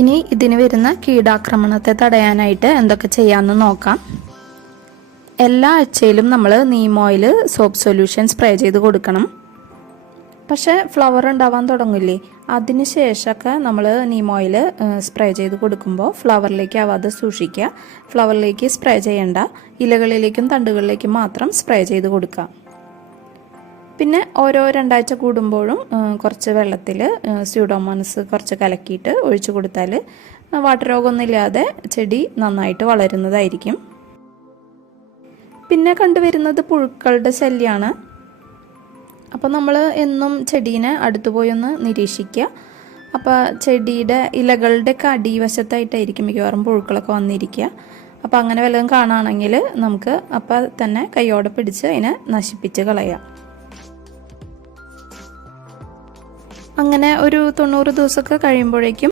ഇനി ഇതിന് വരുന്ന കീടാക്രമണത്തെ തടയാനായിട്ട് എന്തൊക്കെ ചെയ്യാമെന്ന് നോക്കാം. എല്ലാ ആഴ്ചയിലും നമ്മൾ Neem oil soap solution spray ചെയ്ത് കൊടുക്കണം. പക്ഷേ ഫ്ലവർ ഉണ്ടാവാൻ തുടങ്ങില്ലേ, അതിന് ശേഷമൊക്കെ നമ്മൾ നീം ഓയിൽ സ്പ്രേ ചെയ്ത് കൊടുക്കുമ്പോൾ ഫ്ലവറിലേക്ക് ആവാതെ സൂക്ഷിക്കുക. ഫ്ലവറിലേക്ക് സ്പ്രേ ചെയ്യേണ്ട, ഇലകളിലേക്കും തണ്ടുകളിലേക്കും മാത്രം സ്പ്രേ ചെയ്ത് കൊടുക്കുക. പിന്നെ ഓരോ 2 ആഴ്ച കൂടുമ്പോഴും കുറച്ച് വെള്ളത്തിൽ സ്യൂഡോമോണസ് കുറച്ച് കലക്കിയിട്ട് ഒഴിച്ചു കൊടുത്താൽ വാട്ടരോഗമൊന്നുമില്ലാതെ ചെടി നന്നായിട്ട് വളരുന്നതായിരിക്കും. പിന്നെ കണ്ടുവരുന്നത് പുഴുക്കളുടെ ശല്യമാണ്. അപ്പോൾ നമ്മൾ എന്നും ചെടീനെ അടുത്ത് പോയി ഒന്ന് നിരീക്ഷിക്കുക. അപ്പോൾ ചെടിയുടെ ഇലകളുടെയൊക്കെ അടിവശത്തായിട്ടായിരിക്കും മിക്കവാറും പുഴുക്കളൊക്കെ വന്നിരിക്കുക. അപ്പോൾ അങ്ങനെ വല്ലതും കാണുകയാണെങ്കിൽ നമുക്ക് അപ്പോൾ തന്നെ കൈയോടെ പിടിച്ച് അതിനെ നശിപ്പിച്ച് കളയാം. അങ്ങനെ ഒരു 90 ദിവസമൊക്കെ കഴിയുമ്പോഴേക്കും